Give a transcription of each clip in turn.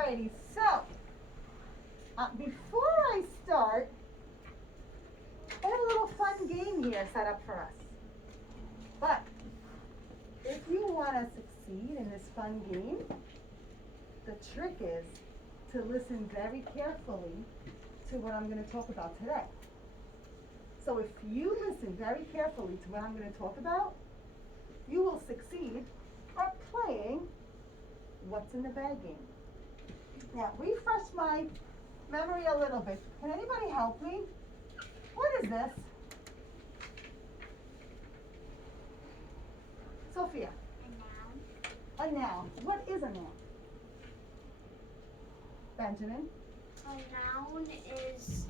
Alrighty, so before I start, I have a little fun game here set up for us. But if you want to succeed in this fun game, the trick is to listen very carefully to what I'm going to talk about today. So if you listen very carefully to what I'm going to talk about, you will succeed at playing What's in the Bag game. Now, refresh my memory a little bit. Can anybody help me? What is this? Sophia. A noun. A noun. What is a noun? Benjamin. A noun is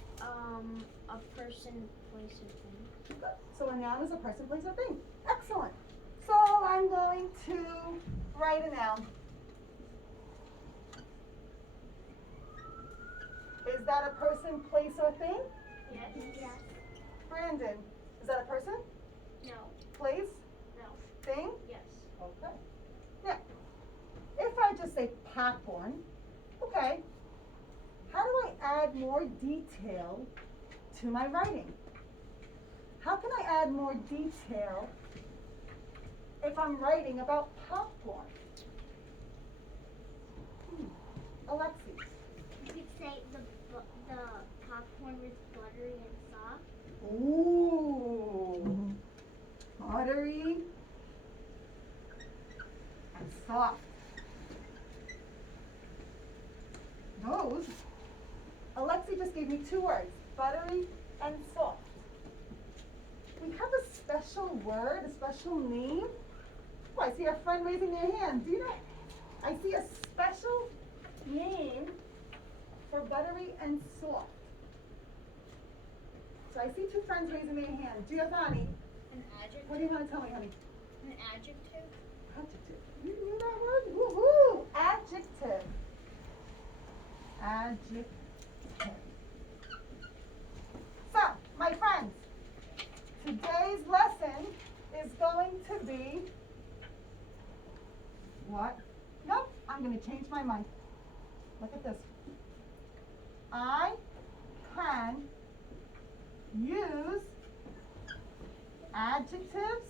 a person, place, or thing. Good. So a noun is a person, place, or thing. Excellent. So I'm going to write a noun. Is that a person, place, or thing? Yes. Yes. Brandon, is that a person, No. place, No. thing? Yes. Okay. Now, if I just say popcorn, okay, how do I add more detail to my writing? How can I add more detail if I'm writing about popcorn? Alexi. You could say the popcorn is buttery and soft. Ooh, buttery and soft. Those, Alexi just gave me two words, buttery and soft. We have a special word, a special name. Oh, I see a friend raising their hand. Do you know? I see a special name for buttery and soft. So I see two friends raising their hand. Giovanni, An adjective. what do you want to tell me, honey? An adjective. Adjective. You knew that word? Woohoo! Adjective. Adjective. So, my friends, today's lesson is going to be what? Nope, I'm going to change my mind. Look at this. I can use adjectives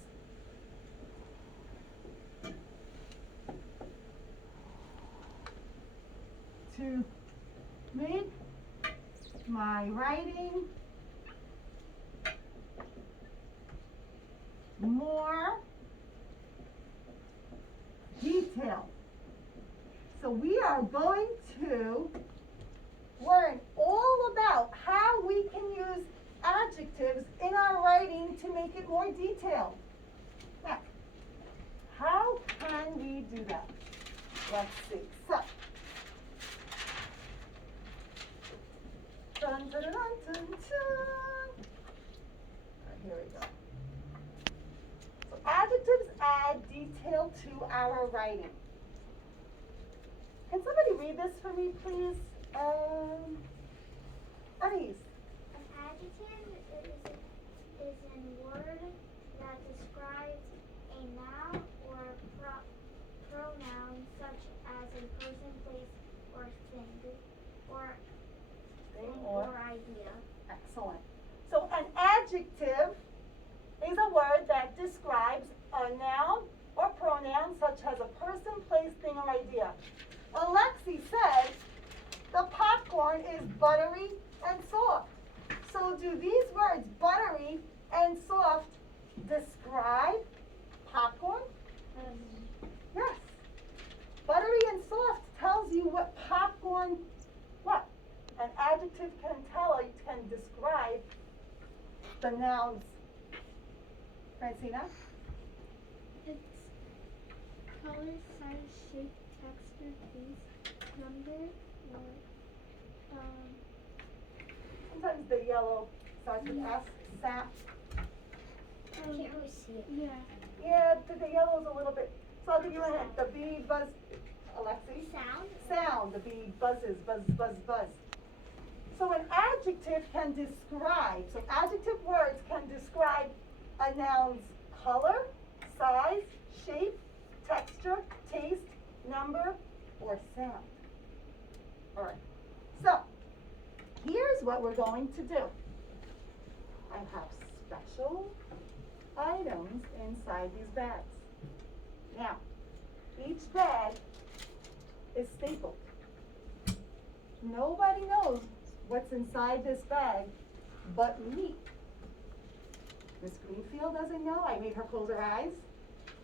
to make my writing more detailed. So we are going to learn all about how we can use adjectives in our writing to make it more detailed. Now, how can we do that? Let's see. So, dun, dun, dun, dun, dun. All right, here we go. So adjectives add detail to our writing. Can somebody read this for me, please? Unease. An adjective is a word that describes a noun or a pronoun such as a person, place, or thing, or idea. Excellent. So an adjective is a word that describes a noun or pronoun such as a person, place, thing, or idea. Alexi said the popcorn is buttery and soft. So do these words, buttery and soft, describe popcorn? Yes. Buttery and soft tells you what popcorn, what? An adjective can describe the nouns. Francina? It's color, size, shape, texture, taste, number, or Sometimes the yellow starts with S, sap. I can't really see it. Yeah. Yeah, the yellow's a little bit, so I'll give you a hint. The bee buzz, Alexi? Sound. Sound, the bee buzzes, buzz, buzz, buzz. So an adjective can describe, so adjective words can describe a noun's color, size, shape, texture, taste, number, or sound. here's what we're going to do. I have special items inside these bags. Now, each bag is stapled. Nobody knows what's inside this bag but me. Miss Greenfield doesn't know. I made her close her eyes.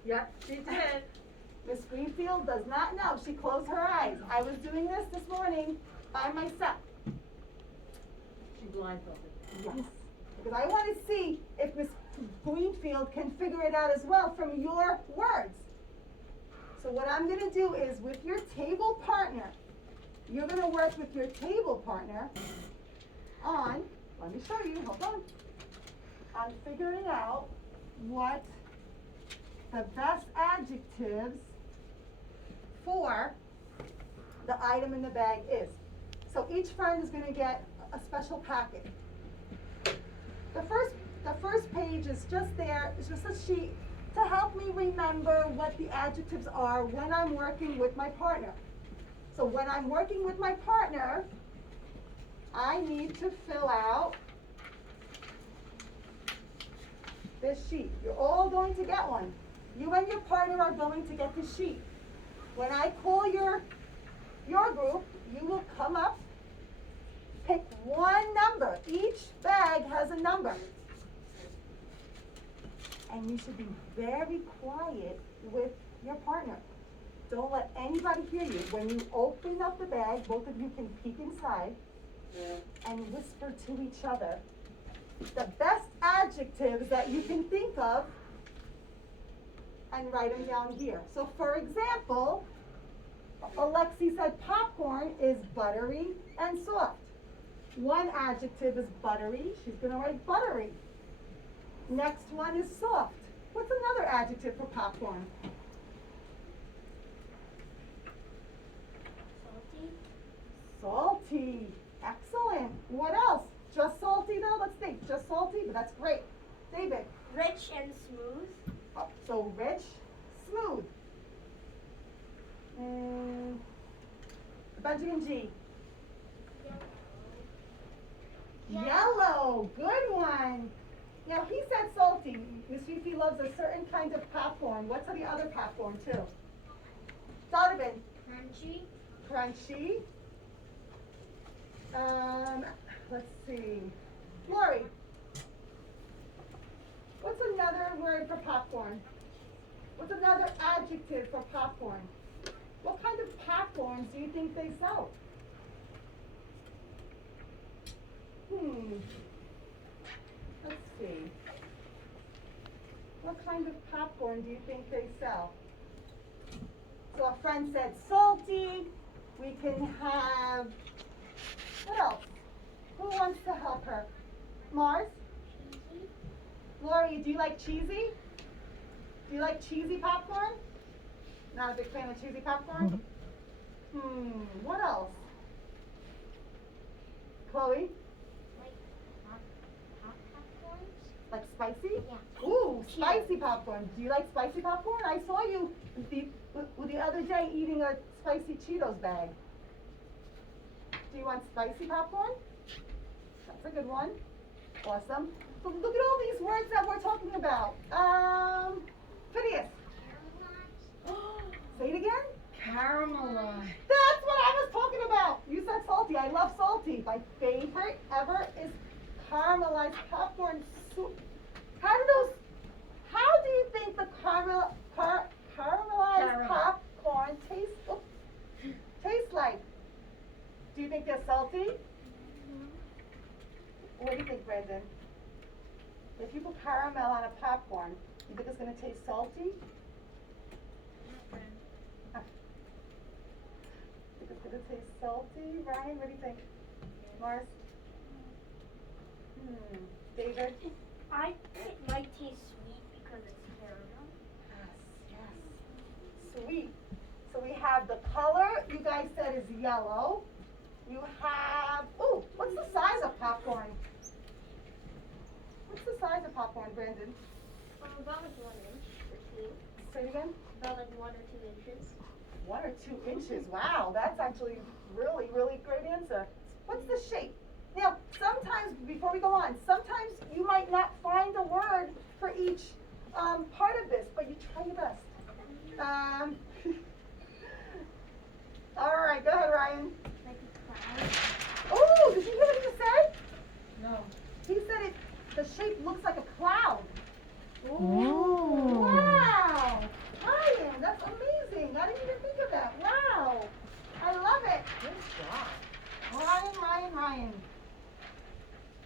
Yep, she did. Miss Greenfield does not know. She closed her eyes. I was doing this morning by myself. She blindfolded. Yes. Because I want to see if Miss Greenfield can figure it out as well from your words. So what I'm going to do is with your table partner, you're going to work with your table partner on, let me show you, hold on figuring out what the best adjectives for the item in the bag is. So each friend is going to get a special packet. The first page is just there, it's just a sheet to help me remember what the adjectives are when I'm working with my partner. So when I'm working with my partner, I need to fill out this sheet. You're all going to get one. You and your partner are going to get this sheet. When I call your group, you will come up, pick one number. Each bag has a number. And you should be very quiet with your partner. Don't let anybody hear you. When you open up the bag, both of you can peek inside and whisper to each other the best adjectives that you can think of and write them down here. So for example, Alexi said popcorn is buttery and soft. One adjective is buttery. She's going to write buttery. Next one is soft. What's another adjective for popcorn? Salty. Salty. Excellent. What else? Just salty though? Let's think. Just salty, but that's great. David. Rich and smooth. Oh, so rich, smooth. Benjamin G. Yellow. Good one. Now he said salty. Miss Fifi loves a certain kind of popcorn. What's the other popcorn too? Donovan. Crunchy. Crunchy. Let's see. Lori. What's another word for popcorn? What's another adjective for popcorn? What kind of popcorns do you think they sell? Let's see. What kind of popcorn do you think they sell? So a friend said salty. We can have, what else? Who wants to help her? Mars? Cheesy. Lori, do you like cheesy? Do you like cheesy popcorn? Not a big fan of cheesy popcorn? What else? Chloe? Like popcorns. Like spicy? Yeah. Ooh, spicy popcorn. Do you like spicy popcorn? I saw you the other day eating a spicy Cheetos bag. Do you want spicy popcorn? That's a good one. Awesome. So look at all these words that we're talking about. Phineas. Say it again. Caramelized. That's what I was talking about. You said salty. I love salty. My favorite ever is caramelized popcorn soup. How do you think the caramelized popcorn tastes like? Do you think they're salty? What do you think, Brandon? If you put caramel on a popcorn, you think it's going to taste salty? Think it's going to taste salty? Ryan, what do you think? Mars? David? I think it might taste sweet because it's caramel. Yes. Sweet. So we have the color, you guys said is yellow. You have, what's the size of popcorn? What's the size of popcorn, Brandon? About like 1 inch or 2. Say it again. About like 1 or 2 inches. 1 or 2 inches. Wow, that's actually really, really great answer. What's the shape? Now, sometimes, before we go on, sometimes you might not find a word for each part of this, but you try your best. All right, go ahead, Ryan. Like a cloud. Oh, did you hear what he just said? No. He said the shape looks like a cloud. Ooh. Wow! Ryan, that's amazing. I didn't even think of that. Wow! I love it. Good job. Ryan.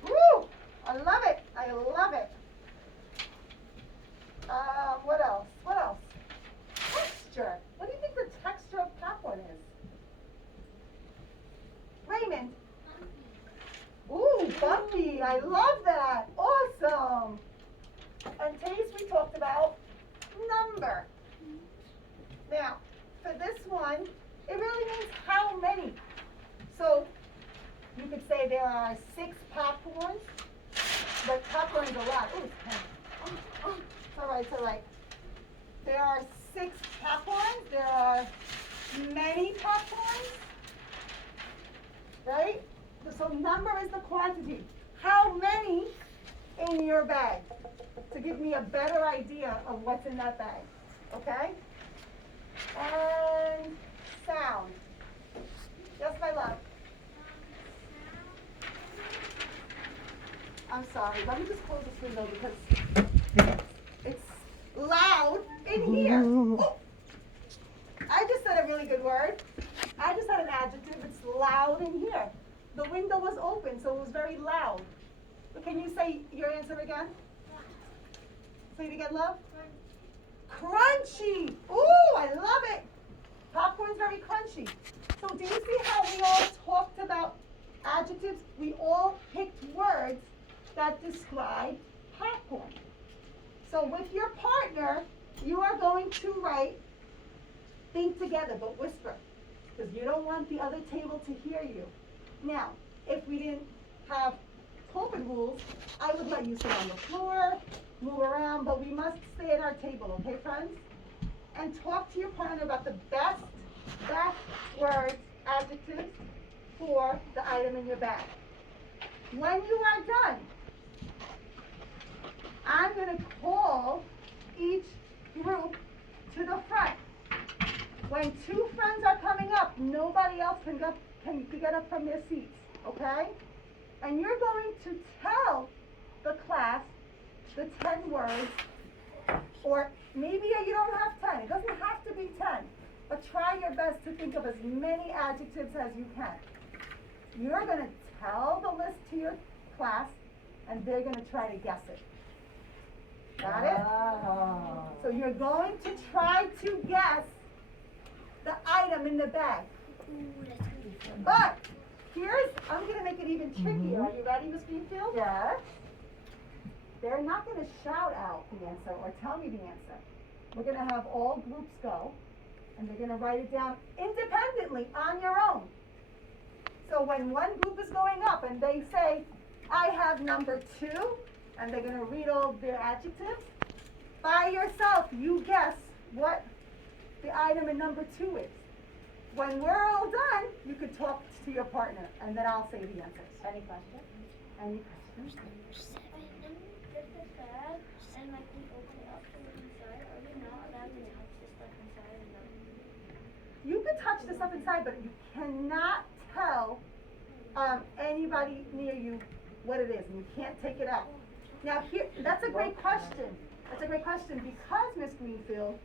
Woo! I love it. I love it. What else? Texture. What do you think the texture of popcorn is? Raymond. Ooh, bumpy. I love that. Awesome. And taste we talked about number. Now, for this one, it really means how many. So, you could say there are 6 popcorns, but popcorn's a lot. Ooh, it's all right. There are 6 popcorns. There are many popcorns, right? So number is the quantity. How many in your bag? To give me a better idea of what's in that bag, okay? And sound. Yes, my love. I'm sorry, let me just close this window because it's loud in here. Oh, I just said a really good word. I just had an adjective. It's loud in here. The window was open, so it was very loud. But can you say your answer again? Say it again, love. Crunchy. Ooh, I love it. Popcorn's very crunchy. So do you see how we all talked about adjectives? We all picked words that describe popcorn. So with your partner, you are going to write, think together, but whisper, because you don't want the other table to hear you. Now, if we didn't have COVID rules, I would let you sit on the floor, move around, but we must stay at our table, okay, friends? And talk to your partner about the best words, adjectives for the item in your bag. When you are done, I'm going to call each group to the front. When 2 friends are coming up, nobody else can get up from their seats, okay? And you're going to tell the class the 10 words, or maybe you don't have 10. It doesn't have to be 10, but try your best to think of as many adjectives as you can. You're going to tell the list to your class, and they're going to try to guess it. Got it? So you're going to try to guess the item in the bag. But I'm going to make it even trickier. Are you ready, Ms. Greenfield? Yes. They're not going to shout out the answer or tell me the answer. We're going to have all groups go, and they're going to write it down independently on your own. So when one group is going up and they say, I have number 2, and they're going to read all their adjectives, by yourself, you guess what the item in number 2 is. When we're all done, you could talk to your partner, and then I'll say the answers. Any questions? Any questions? Get the bag and like we open it up to look inside. Are we not allowed to touch the stuff inside? You can touch the stuff inside, but you cannot tell anybody near you what it is, and you can't take it out. Now, that's a great question. That's a great question because, Ms. Greenfield,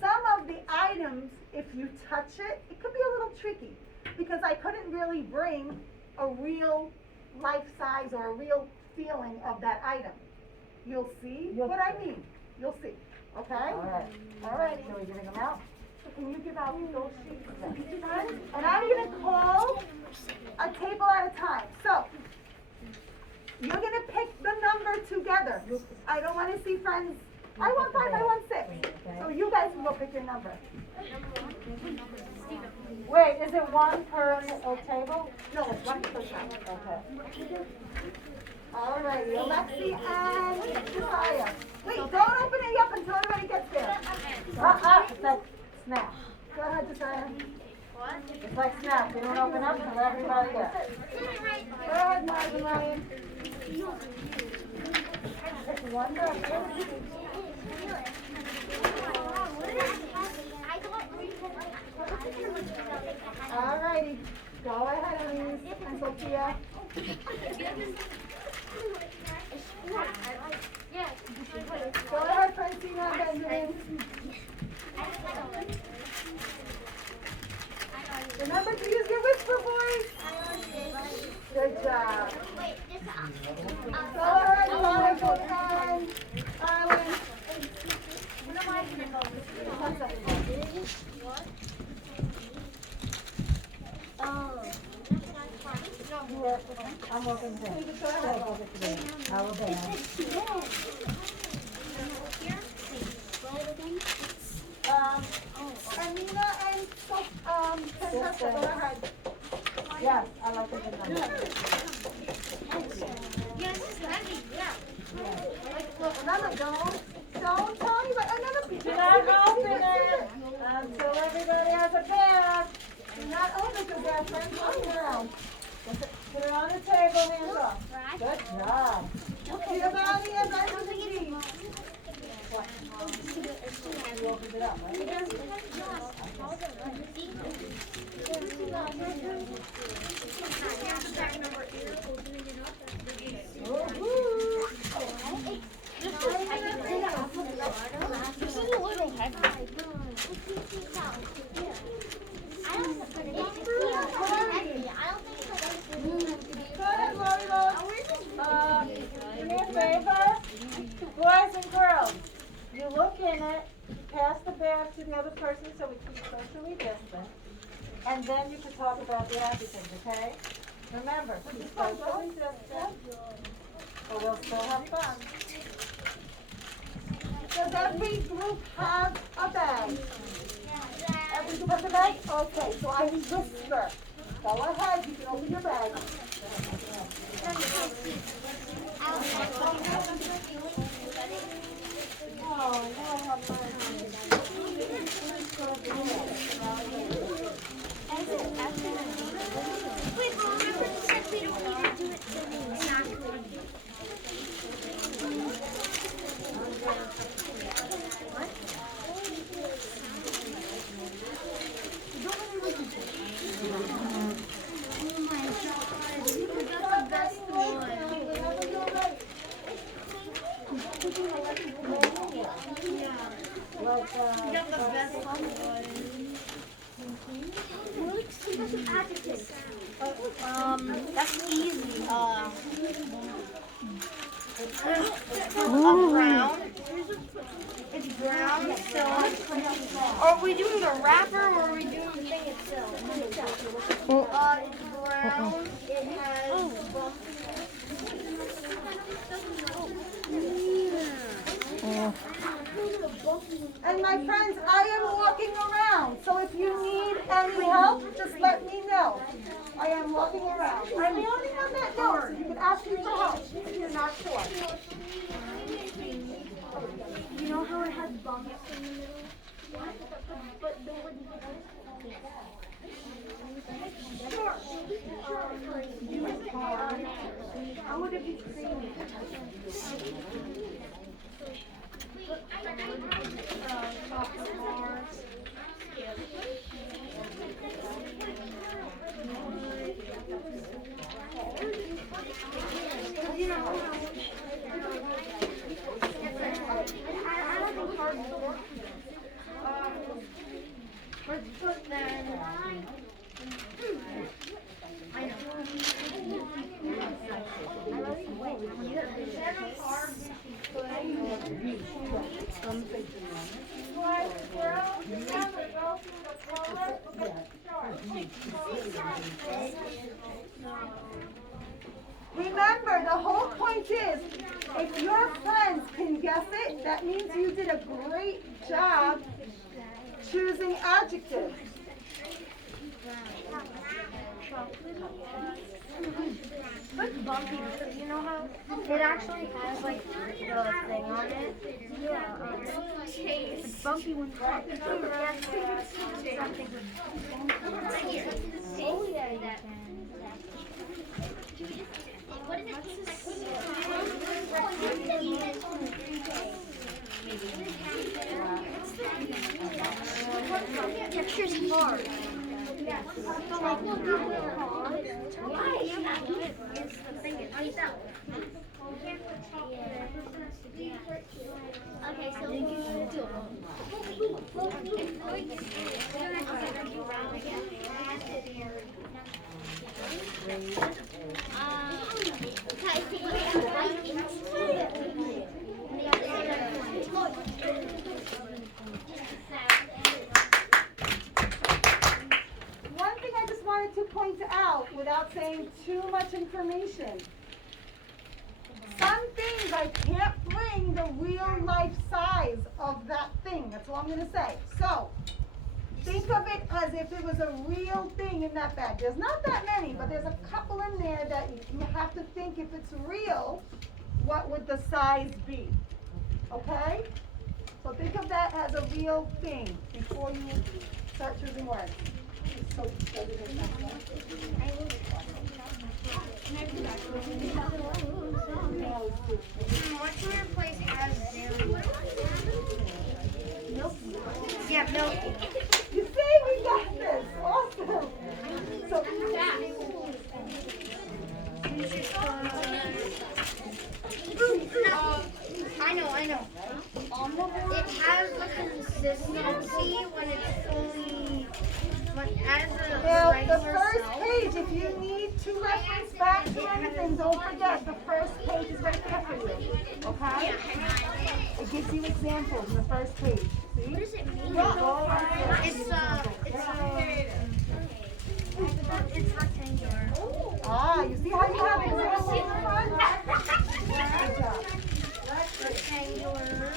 some of the items, if you touch it, it could be a little tricky because I couldn't really bring a real life size or a real feeling of that item. You'll see what I mean. You'll see. Okay? All right. So we're giving them out. So can you give out those sheets? And I'm going to call a table at a time. So you're going to pick the number together. I don't want to see friends. I want 5, I want 6. So you guys can go pick your number. Wait, is it one per table? No, it's 1 per time. Okay. All righty, Alexi and Josiah. Wait, don't open it up until everybody gets there. That's snap. Go ahead, Josiah. What? It's like snacks, you don't open up and let everybody get. Go ahead, Marvin Ryan. Pick one breakfast. All righty. Go ahead, Elise and Sophia. Go ahead, Francina and Benjamin. Remember to use your whisper voice. Good job. Go ahead, Monica and Arlen. I'm working here. Alabama. Amina and Francesca, go ahead. Yes, I like it. Remember, don't tell anybody. Do not open it until everybody has a bag. Do not open it because there are friends running around. Put it on the table, hands off. Good job. Giovanni and Benjamin. What? You opened it up, right? This is a little heavy. Go ahead, Lori. Do me a favor, boys and girls. You look in it, pass the bag to the other person so we keep socially distant, and then you can talk about the adjectives, okay? Remember, keep socially distant, or we'll still have fun. Does every group have a bag? Every group has a bag? Okay, so I whisper. Go ahead, you can open your bag. Wait, but remember you said we don't need to do it till that's easy. Brown. It's brown, so are we doing the wrapper or are we doing the thing itself? It's brown. It has And my friends, I am walking around, so if you need any help, just let me know. I am walking around. I'm the only one that knows. You can ask me for help if you're not sure. You know how it has bumps in the middle? But they wouldn't. How would it be creamy? You know, I don't think hard work. But then I know. Remember, the whole point is, if your friends can guess it, that means you did a great job choosing adjectives. It's bumpy because you know how it actually has like the thing on it. Yeah. It's bumpy when something. Okay, so One thing I just wanted to point out without saying too much information. Some things I can't bring the real life size of that thing. That's all I'm going to say. So, think of it as if it was a real thing in that bag. There's not that many, but there's a couple in there that you have to think if it's real, what would the size be? Okay? So think of that as a real thing before you start choosing words. So, what can we replace as zero? Milk. Yeah, milk. you see, we got this. Awesome. So, I know. It has the consistency when it's fully, when as a now, the regular first cell. page, if you need to reference back to anything, don't forget, the first page is right there for you. Okay? It gives you examples in the first page. See? What does it mean? It's rectangular. Ah, you see how you have examples in front? Good job. Rectangular.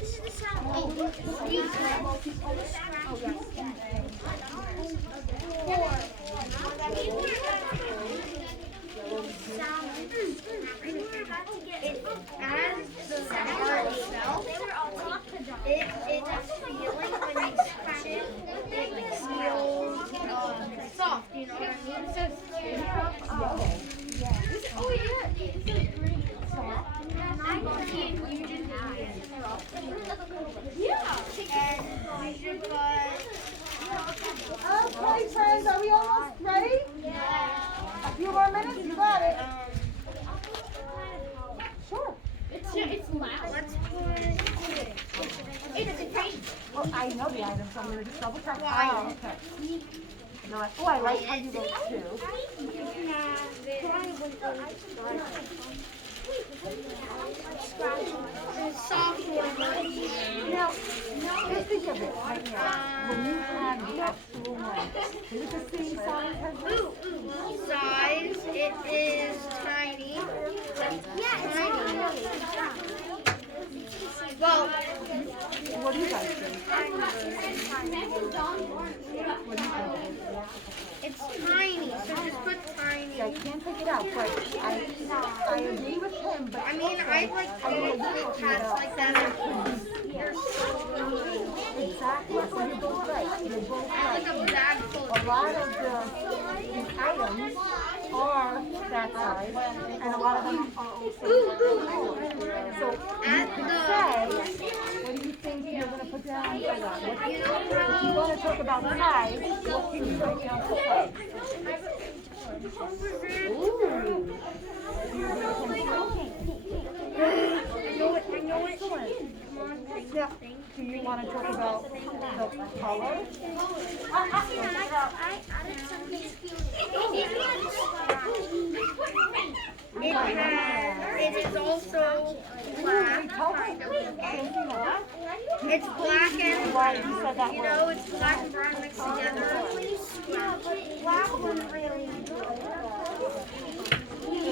This is the sound. It's feeling when you scratch it, it like feels soft, you know what I mean? Okay, friends, are we almost ready? A few more minutes, you got it. Sure. It's loud. Let's put Well, I know the item, so I'm going to just double check. Oh, okay. No, oh, I like how you go too. Now, just think of it right now. When you have the actual one, is it the same size as this? Size, it is tiny. Well, What do you guys think? What do you think? it's tiny, so just put tiny. I can't take it out, but I agree with him, but I mean, I like big cats like that. They're so exactly, so you're both right. You're both like right. a bag full A of lot of the items are that size, and a lot of them are also. So you could say, what do you think you're going to put down for that? If you want to talk about size, what can you write down for size? Ooh. I know which one. Now, do you want to talk about the color? It is also black. It's black and Right, you said that you word. know, it's black and brown mixed together. Black one really.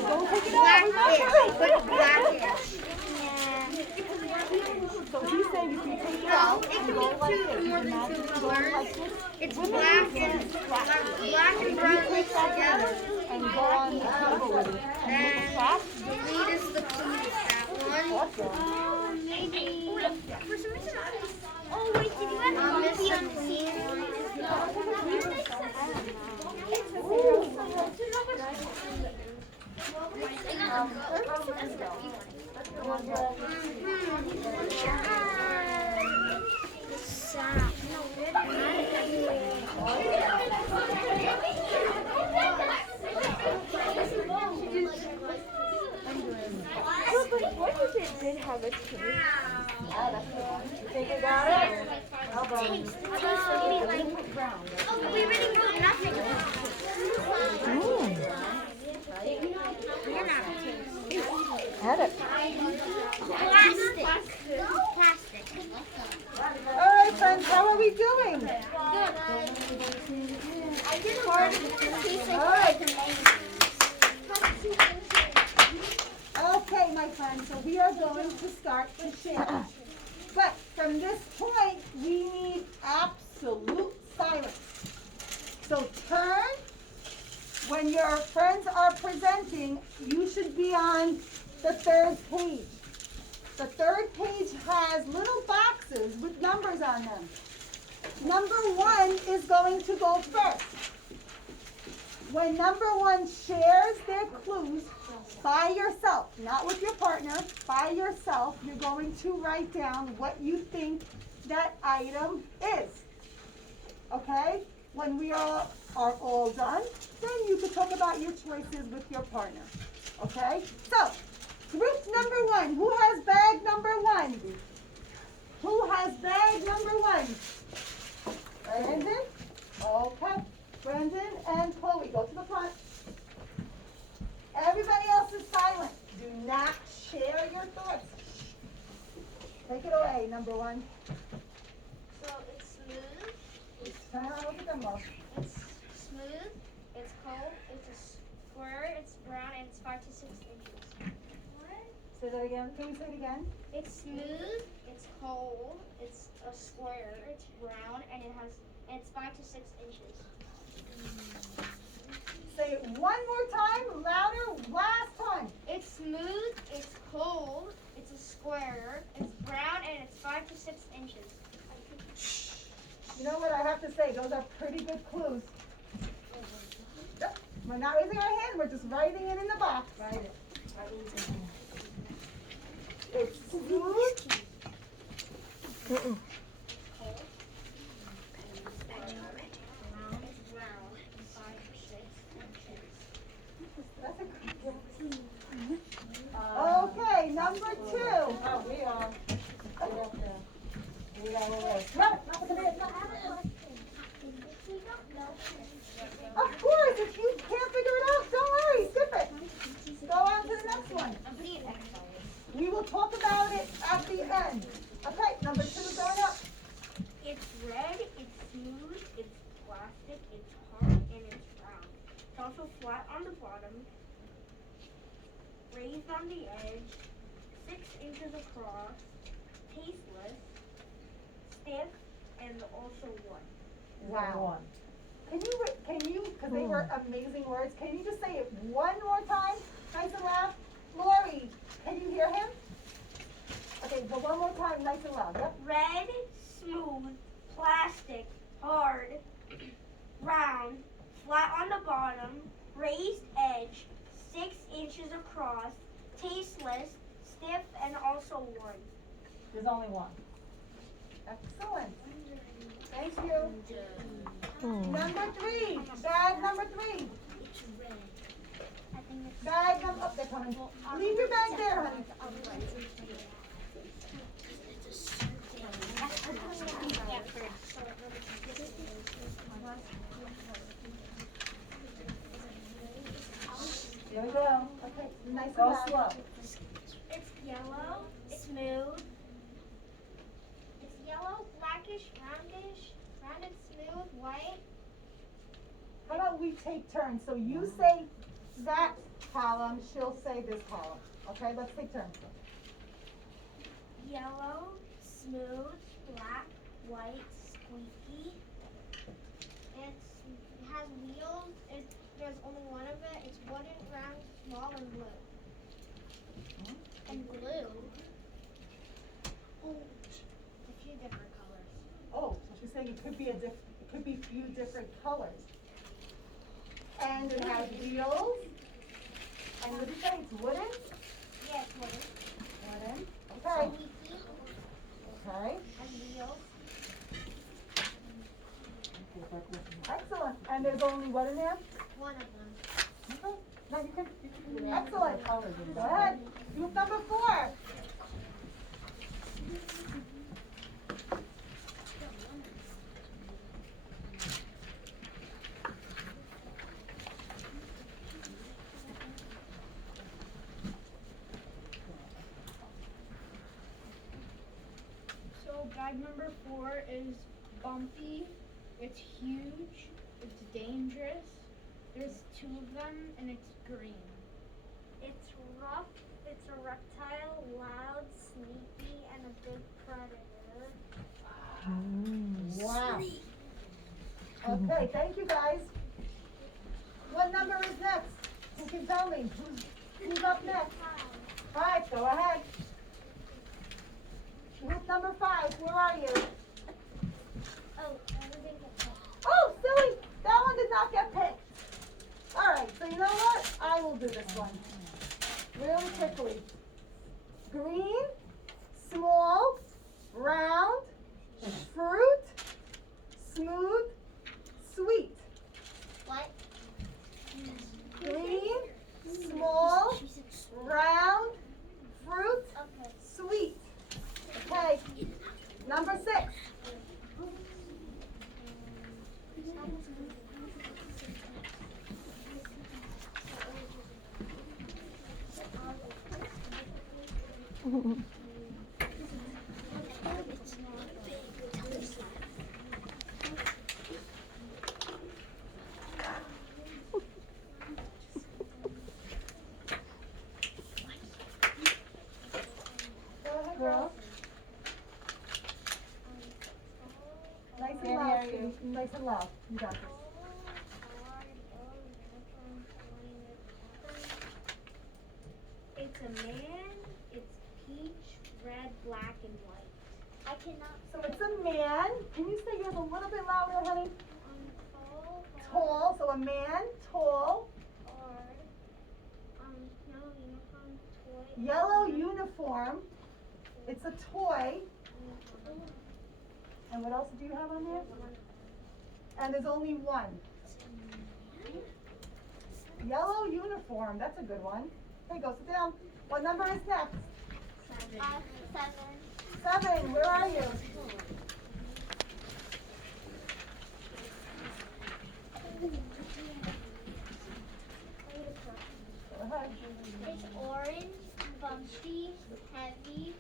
Don't take it Blackish, out. but blackish. So he's saying you can take it Well, out it and can go be like two, this. more than Imagine two it goes colors. like this. It's Women black use and black. black and brown mixed together. And go on the table with it. And make a shot. The lead is the cutest one. Awesome. Maybe. For some reason, oh wait, did you have a copy on the scene? taste. The taste would be like. Oh, we already know nothing about it. We're not a taste. Add it. Plastic. All right, friends, how are we doing? I did hard. All right. Okay, my friends, so we are going to start to share. But from this point, we need absolute silence. So turn. When your friends are presenting, you should be on the third page. The third page has little boxes with numbers on them. Number 1 is going to go first. When number 1 shares their clues by yourself, not with your partner, by yourself, you're going to write down what you think that item is. Okay? When we are all done, then you can talk about your choices with your partner. Okay? So, group number 1. Who has bag number 1? Who has bag number 1? Brandon? Okay. Brandon and Chloe, go to the front. Everybody else is silent. Do not share your thoughts. Take it away, number 1. So it's smooth. Look at them all. It's smooth. It's cold. It's a square. It's brown and it's 5 to 6 inches. Say that again. Can you say it again? It's smooth. It's cold. It's a square. It's brown and it's 5 to 6 inches. Say it one more time, louder, last time. It's smooth. It's cold. It's a square. It's brown and it's 5 to 6 inches. You know what I have to say? Those are pretty good clues. Yep. We're not raising our hand. We're just writing it in the box. Write it. It's smooth. Mm-mm. That's a good Okay, number 2. Oh, we are. We got a list. No, not the command. Of course, if you can't figure it out, don't worry, skip it. Go on to the next one. I'm putting an X on it. We will talk about it at the end. Okay, number 2 is going up. It's red, it's smooth, it's plastic, it's hard, and it's round. It's also flat on the bottom, raised on the edge, 6 inches across, tasteless, stiff, and also one. Wow. Can you, because they were amazing words, can you just say it one more time, nice and loud? Lori, can you hear him? Okay, but one more time, nice and loud, yep. Red, smooth, plastic, hard, round, flat on the bottom, raised edge, 6 inches across, tasteless, stiff, and also one. There's only one. Excellent. Thank you. Number 3, bag number 3. Bag number, they're coming. Leave your bag there, honey. Here we go. Okay, nice and loud. Go slow. It's yellow, smooth. It's yellow, blackish, rounded, smooth, white. How about we take turns? So you say that column, she'll say this column. Okay, let's take turns. Yellow, smooth, black, white, squeaky. It has wheels. There's only one of it. It's wooden, round, small, and blue. And blue. Oh, a few different colors. Oh, so she's saying it could be it could be few different colors. And it has wheels. And what did you say? It's wooden? Yeah, it's wooden. Wooden. Okay. Squeaky. Okay. Has wheels. Excellent. And there's only what in there? One of them. Okay. No, you can. Excellent. Go ahead. Group number 4. bag number 4 is bumpy. It's huge. It's dangerous. There's 2 of them, and it's green. It's rough, it's a reptile, loud, sneaky, and a big predator. Wow. Okay, thank you guys. What number is next? Who can tell me? Who's up next? 5, go ahead. Group number 5, where are you? Oh, we didn't get that. Oh, silly, that one did not get picked. All right, so you know what? I will do this one really quickly. Green, small, round, fruit, smooth, sweet. What? Green, small, round, fruit, Okay. sweet. Okay, number 6. Go ahead, girls. Nice and loud, Sue. Nice and loud. You got this. It's a man, it's peach, red, black, and white. I cannot. So it's a man. Can you say yours a little bit louder, honey? Tall, Tall. So a man, tall. hard, yellow uniform, toy. Yellow uniform. It's a toy. And what else do you have on there? And there's only one. Yellow uniform. That's a good one. Okay, go sit down. What number is next? 7. 7. Where are you? Go ahead. It's orange, bumpy, heavy,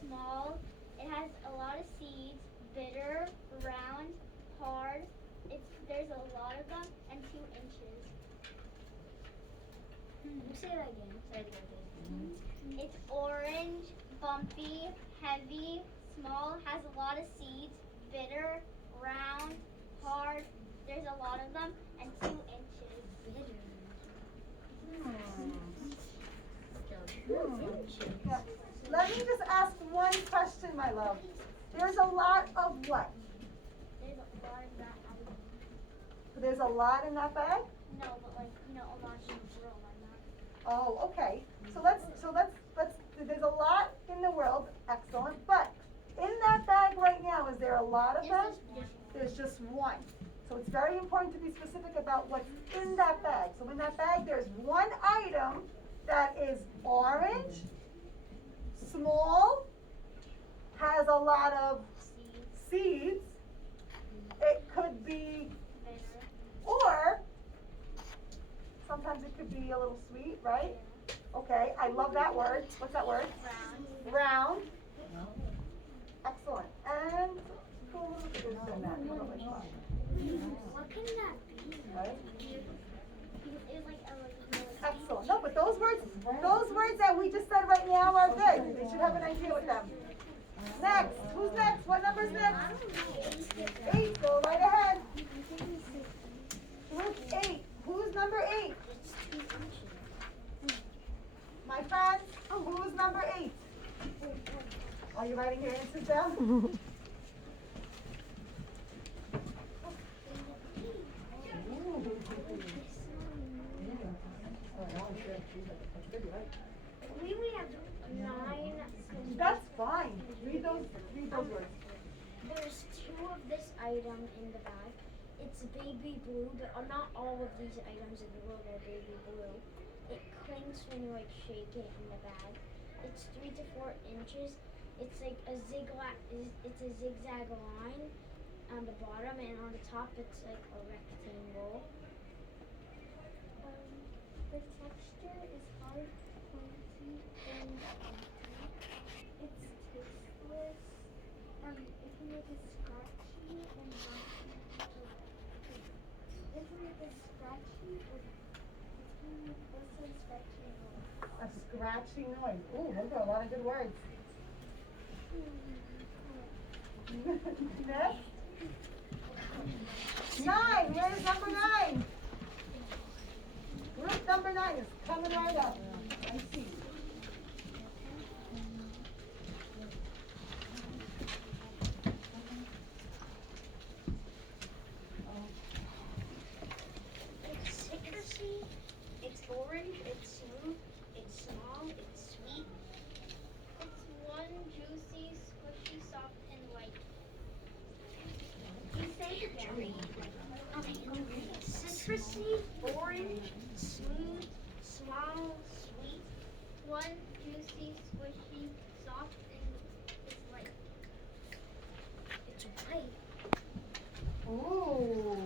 small. It has a lot of seeds, bitter, round, hard. There's a lot of them and 2 inches. Say that again. It's orange, bumpy, heavy, small, has a lot of seeds, bitter, round, hard. There's a lot of them and 2 inches. Yeah. Let me just ask one question, my love. There's a lot of what? There's a lot of that. There's a lot in that bag? No, but like, a lot of room on that. Oh, okay. So let's, there's a lot in the world, excellent, but in that bag right now, is there a lot of them? There's just one. So it's very important to be specific about what's in that bag. So in that bag, there's one item that is orange, small, has a lot of seeds. It could be, or sometimes it could be a little sweet, right? Okay, I love that word. What's that word? Round. Excellent. And go a little bigger than that. How about like that? What can that be? Right? It was like Excellent. No, but those words that we just said right now are good. They should have an idea with them. Next. Who's next? What number's next? 8. Go right ahead. Group 8. Who's number 8? My friends, who's number 8? Are you writing your answers down? We only have 9. That's fine. Read those words. There's 2 of this item in the bag. It's baby blue, but not all of these items in the world are baby blue. It clings when you like shake it in the bag. It's 3 to 4 inches. It's like a it's a zigzag line on the bottom, and on the top it's like a rectangle. The texture is hard, pointy, and it's tasteless. If you make it scratchy and bumpy, isn't it the scratchy? What's the scratchy noise? A scratchy noise. Ooh, those are a lot of good words. Next. 9. Where's number 9? Group number 9 is coming right up. I see. It's citrusy, it's orange, it's smooth, it's small, it's sweet. It's one juicy, squishy, soft, and light. You say it again. Citrusy, orange, smooth, small, sweet. One juicy, squishy, soft, and it's light. It's white. Ooh.